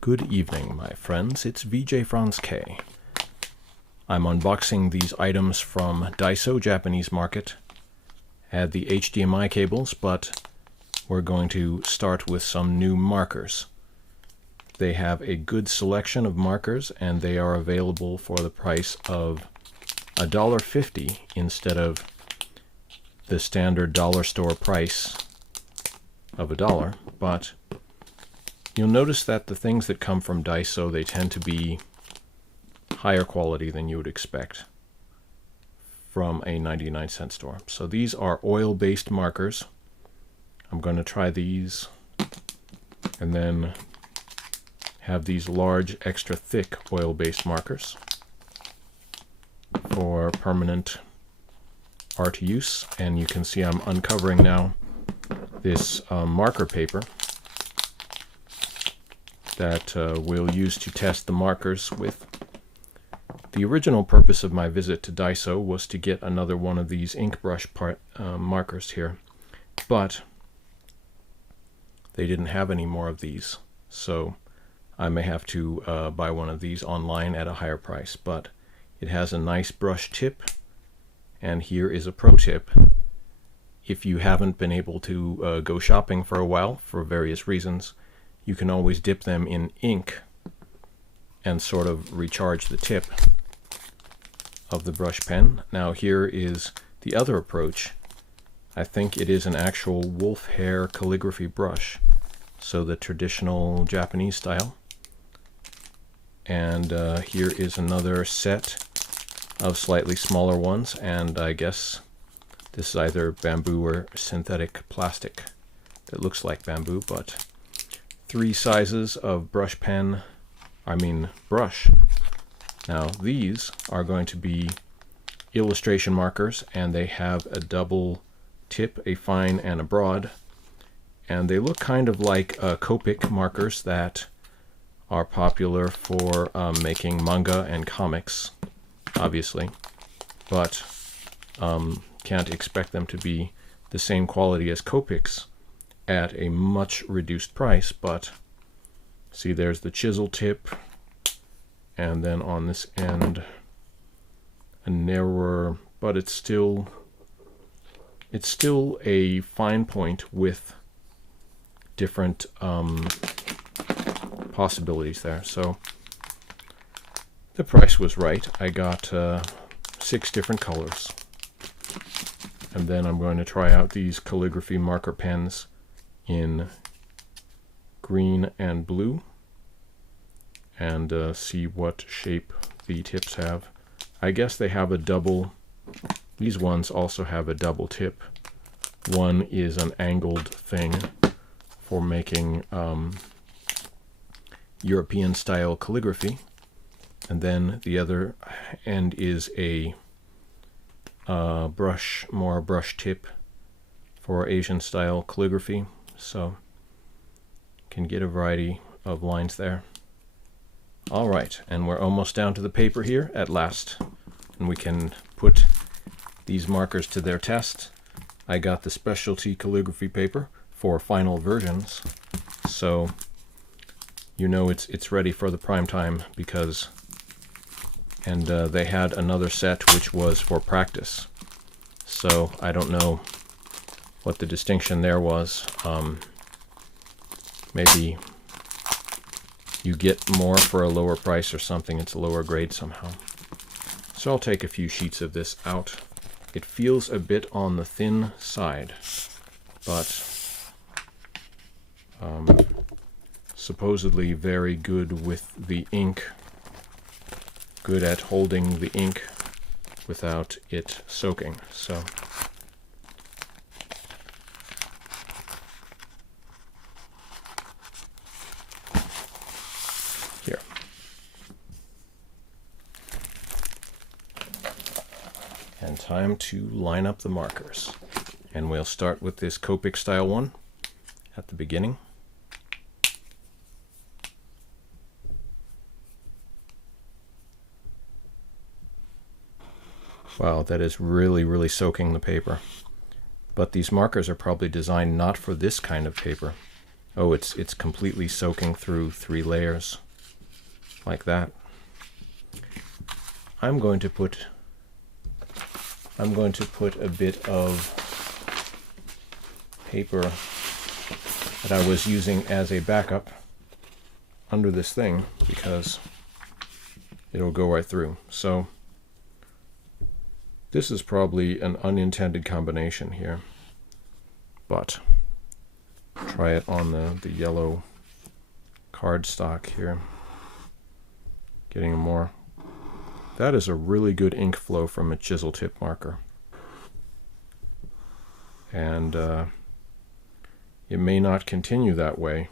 Good evening, my friends. It's VJ Franz K. I'm unboxing these items from Daiso, Japanese market. Add the HDMI cables, but we're going to start with some new markers. They have a good selection of markers, and they are available for the price of $1.50 instead of the standard dollar store price of $1. But you'll notice that the things that come from Daiso, they tend to be higher quality than you would expect from a 99-cent store. So these are oil-based markers. I'm going to try these and then have these large, extra thick oil-based markers for permanent art use. And you can see I'm uncovering now this marker paper that we'll use to test the markers with. The original purpose of my visit to Daiso was to get another one of these ink brush markers here, but they didn't have any more of these, so I may have to buy one of these online at a higher price. But it has a nice brush tip, and here is a pro tip. If you haven't been able to go shopping for a while for various reasons, you can always dip them in ink and sort of recharge the tip of the brush pen. Now here is the other approach. I think it is an actual wolf hair calligraphy brush, so the traditional Japanese style. And here is another set of slightly smaller ones, and I guess this is either bamboo or synthetic plastic that looks like bamboo, but 3 sizes of brush. Now these are going to be illustration markers, and they have a double tip, a fine and a broad, and they look kind of like Copic markers that are popular for making manga and comics, obviously, but can't expect them to be the same quality as Copics at a much reduced price. But see, there's the chisel tip, and then on this end a narrower, but it's still a fine point with different possibilities there. So the price was right. I got 6 different colors, and then I'm going to try out these calligraphy marker pens in green and blue and see what shape the tips have. I guess they have a double, these ones also have a double tip. One is an angled thing for making European style calligraphy, and then the other end is a more brush tip for Asian style calligraphy. So can get a variety of lines there. All right, and we're almost down to the paper here at last, and we can put these markers to their test. I got the specialty calligraphy paper for final versions, so you know it's ready for the prime time, because they had another set which was for practice, so I don't know what the distinction there was. Maybe you get more for a lower price or something. It's a lower grade somehow. So I'll take a few sheets of this out. It feels a bit on the thin side, but supposedly very good with the ink, good at holding the ink without it soaking. So here. And time to line up the markers. And we'll start with this Copic style one at the beginning. Wow, that is really soaking the paper. But these markers are probably designed not for this kind of paper. Oh, it's completely soaking through 3 layers like that. I'm going to put a bit of paper that I was using as a backup under this thing because it'll go right through. So this is probably an unintended combination here, but try it on the yellow cardstock here. Getting more. That is a really good ink flow from a chisel tip marker. And it may not continue that way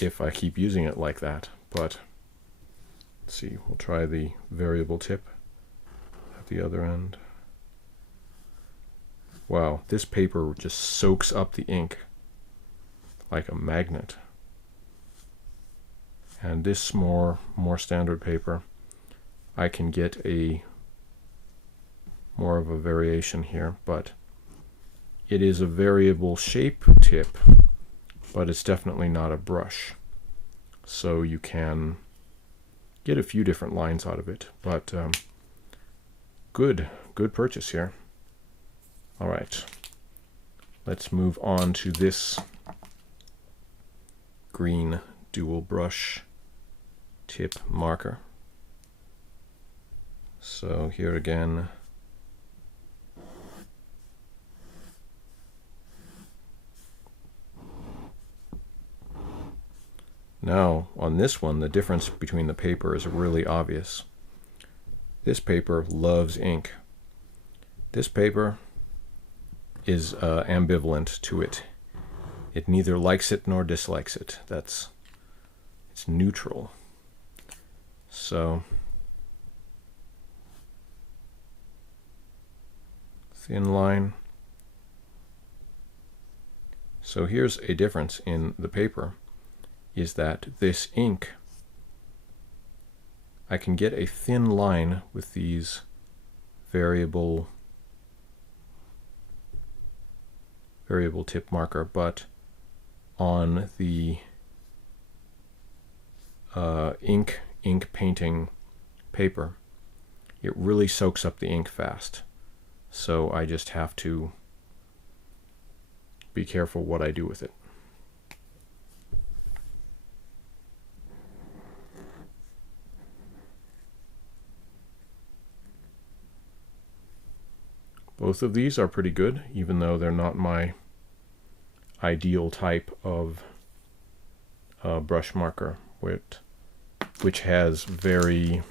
if I keep using it like that, but let's see, we'll try the variable tip at the other end. Wow, this paper just soaks up the ink like a magnet. And this more standard paper, I can get more of a variation here, but it is a variable shape tip, but it's definitely not a brush. So you can get a few different lines out of it, but good purchase here. All right, let's move on to this green dual brush tip marker. So here again, now on this one the difference between the paper is really obvious. This paper loves ink. This paper is ambivalent to it. It neither likes it nor dislikes it. It's neutral. So thin line. So here's a difference in the paper, is that this ink, I can get a thin line with these variable tip marker, but on the ink painting paper, it really soaks up the ink fast. So I just have to be careful what I do with it. Both of these are pretty good, even though they're not my ideal type of brush marker, which has very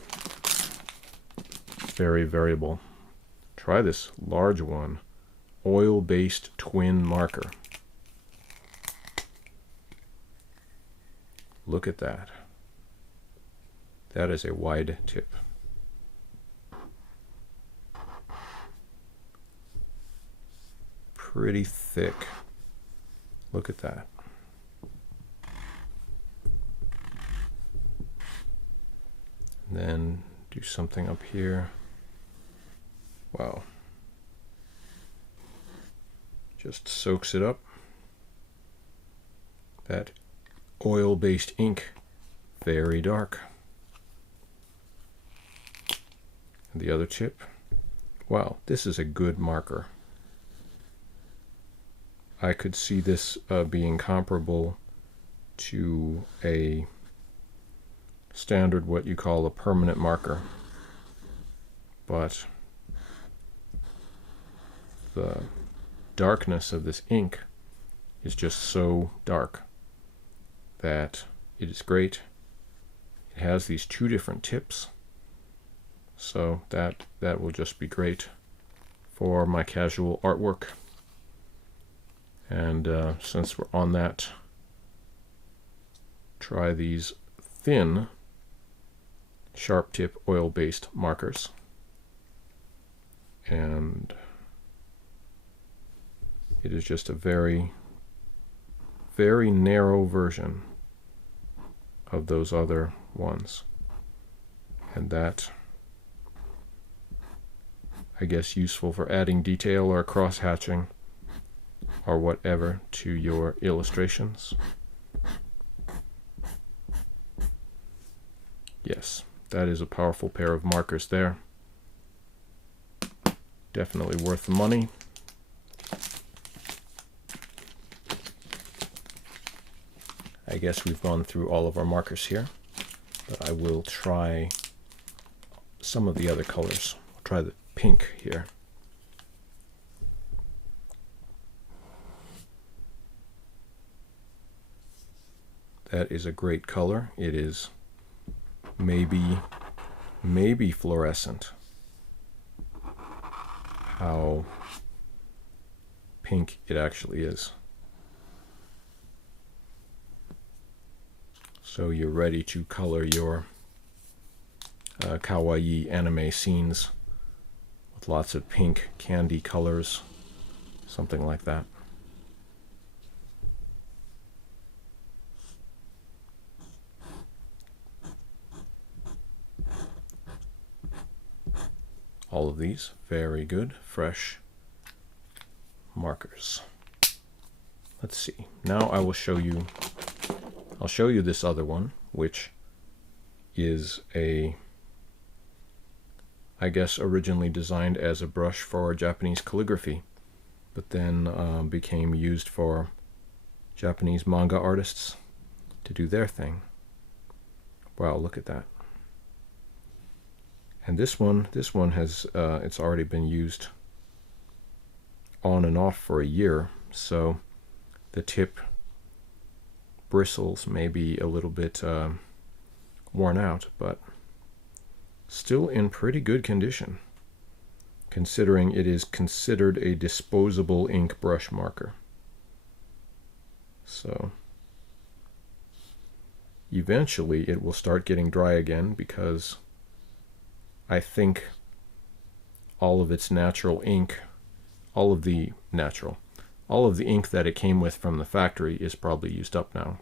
variable. Try this large one, oil-based twin marker. Look at that. That is a wide tip. Pretty thick. Look at that. And then do something up here. Wow. Just soaks it up. That oil-based ink, very dark. And the other chip. Wow, this is a good marker. I could see this being comparable to a standard, what you call a permanent marker, but the darkness of this ink is just so dark that it is great. It has these 2 different tips, so that will just be great for my casual artwork. And since we're on that, try these thin sharp tip oil-based markers. And it is just a very narrow version of those other ones. And that, I guess, useful for adding detail or cross-hatching or whatever to your illustrations. Yes, that is a powerful pair of markers there. Definitely worth the money. I guess we've gone through all of our markers here, but I will try some of the other colors. I'll try the pink here. That is a great color. It is maybe fluorescent. How pink it actually is. So you're ready to color your kawaii anime scenes with lots of pink candy colors, something like that. All of these, very good, fresh markers. Let's see. Now I will show you, I'll show you this other one, which is a, I guess originally designed as a brush for Japanese calligraphy, but then became used for Japanese manga artists to do their thing. Wow, look at that. And this one has, it's already been used on and off for a year, so the tip bristles may be a little bit worn out, but still in pretty good condition, considering it is considered a disposable ink brush marker. So eventually it will start getting dry again, because I think all of its natural ink, all of the ink that it came with from the factory is probably used up now.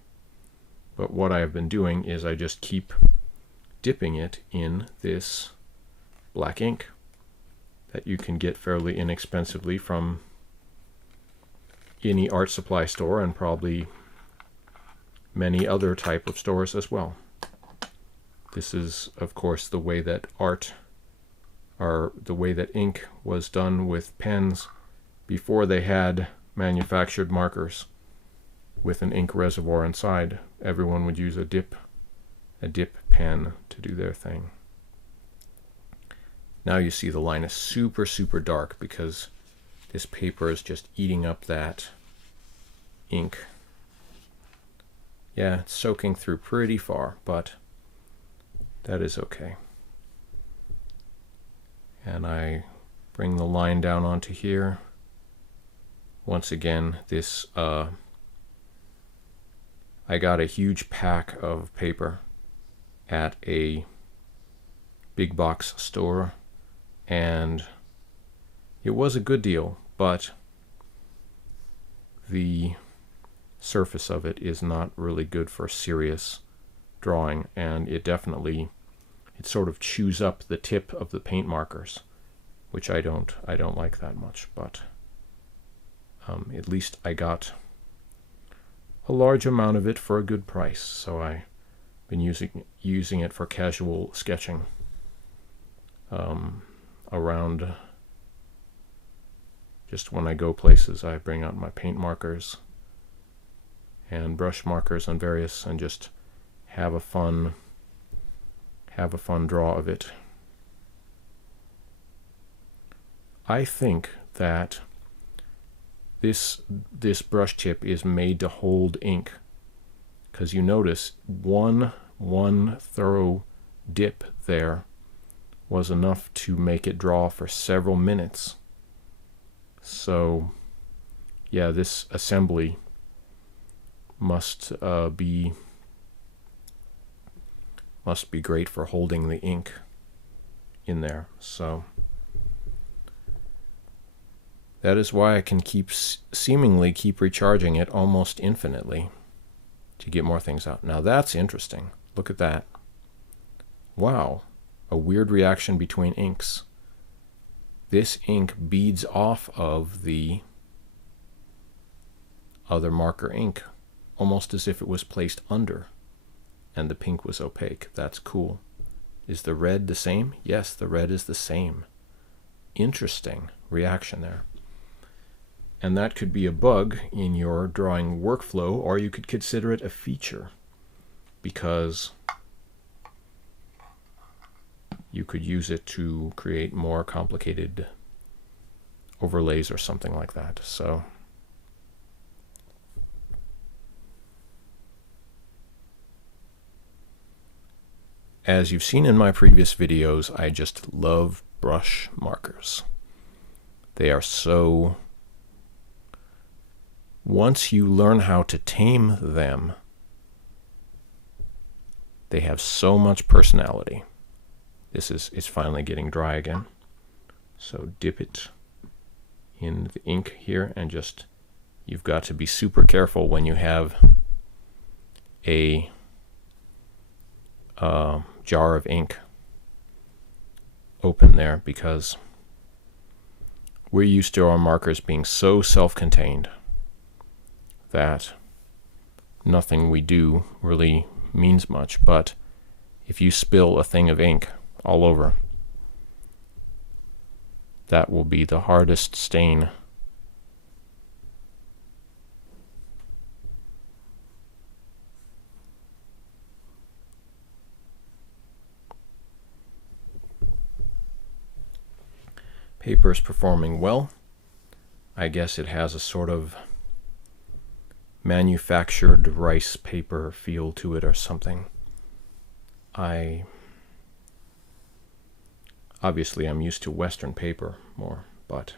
But what I have been doing is I just keep dipping it in this black ink that you can get fairly inexpensively from any art supply store, and probably many other type of stores as well. This is, of course, the way that the way that ink was done with pens before they had manufactured markers with an ink reservoir inside. Everyone would use a dip pen to do their thing. Now you see the line is super, super dark because this paper is just eating up that ink. Yeah, it's soaking through pretty far, but that is okay. And I bring the line down onto here. Once again, this I got a huge pack of paper at a big box store, and it was a good deal, but the surface of it is not really good for serious drawing, and it sort of chews up the tip of the paint markers, which I don't like that much. But at least I got a large amount of it for a good price, so I've been using it for casual sketching around. Just when I go places, I bring out my paint markers and brush markers and various, and just have a fun draw of it. I think that this brush tip is made to hold ink, because you notice one thorough dip there was enough to make it draw for several minutes. So yeah, this assembly must be great for holding the ink in there. So that is why I can seemingly keep recharging it almost infinitely to get more things out. Now that's interesting. Look at that. Wow, a weird reaction between inks. This ink beads off of the other marker ink, almost as if it was placed under and the pink was opaque. That's cool. Is the red the same? Yes, the red is the same. Interesting reaction there. And that could be a bug in your drawing workflow, or you could consider it a feature, because you could use it to create more complicated overlays or something like that. So as you've seen in my previous videos, I just love brush markers. They are so... once you learn how to tame them, they have so much personality. This is finally getting dry again. So dip it in the ink here, and just, you've got to be super careful when you have a jar of ink open there, because we're used to our markers being so self-contained that nothing we do really means much. But if you spill a thing of ink all over, that will be the hardest stain. Paper is performing well. I guess it has a sort of manufactured rice paper feel to it or something. Obviously I'm used to Western paper more, but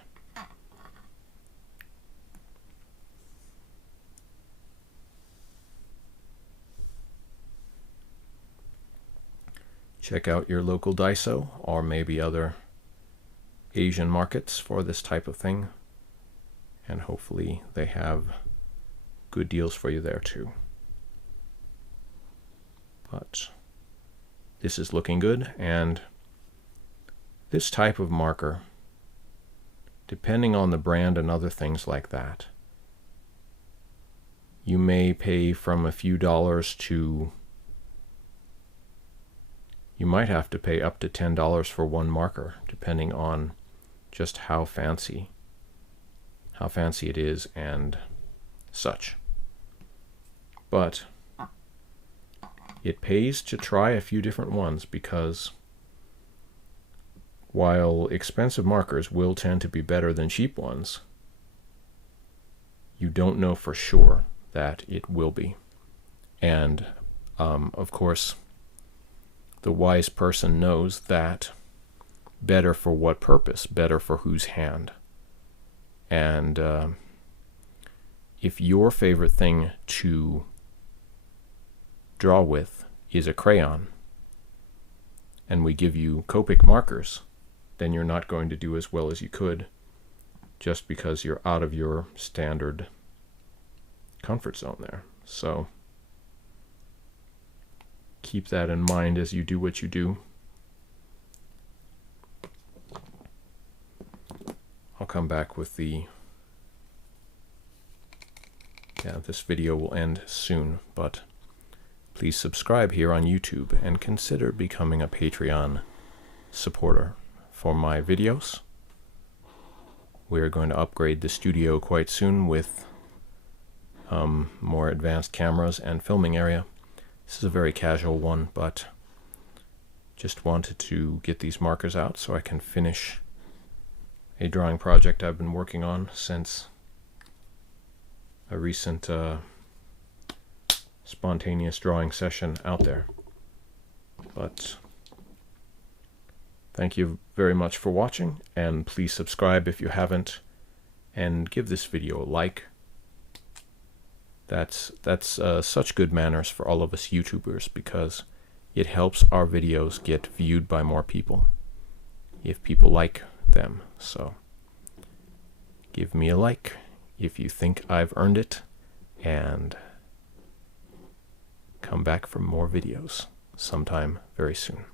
check out your local Daiso, or maybe other Asian markets for this type of thing, and hopefully they have good deals for you there too. But this is looking good, and this type of marker, depending on the brand and other things like that, you may pay from a few dollars to, you might have to pay up to $10 for one marker, depending on just how fancy it is and such. But it pays to try a few different ones, because while expensive markers will tend to be better than cheap ones, you don't know for sure that it will be. And of course, the wise person knows that better for what purpose, better for whose hand. And if your favorite thing to draw with is a crayon, and we give you Copic markers, then you're not going to do as well as you could, just because you're out of your standard comfort zone there. So keep that in mind as you do what you do. I'll come back with the... yeah, this video will end soon, but please subscribe here on YouTube and consider becoming a Patreon supporter for my videos. We're going to upgrade the studio quite soon with more advanced cameras and filming area. This is a very casual one, but just wanted to get these markers out so I can finish a drawing project I've been working on since a recent spontaneous drawing session out there. But thank you very much for watching, and please subscribe if you haven't, and give this video a like. That's such good manners for all of us YouTubers, because it helps our videos get viewed by more people if people like them. So give me a like if you think I've earned it, and come back for more videos sometime very soon.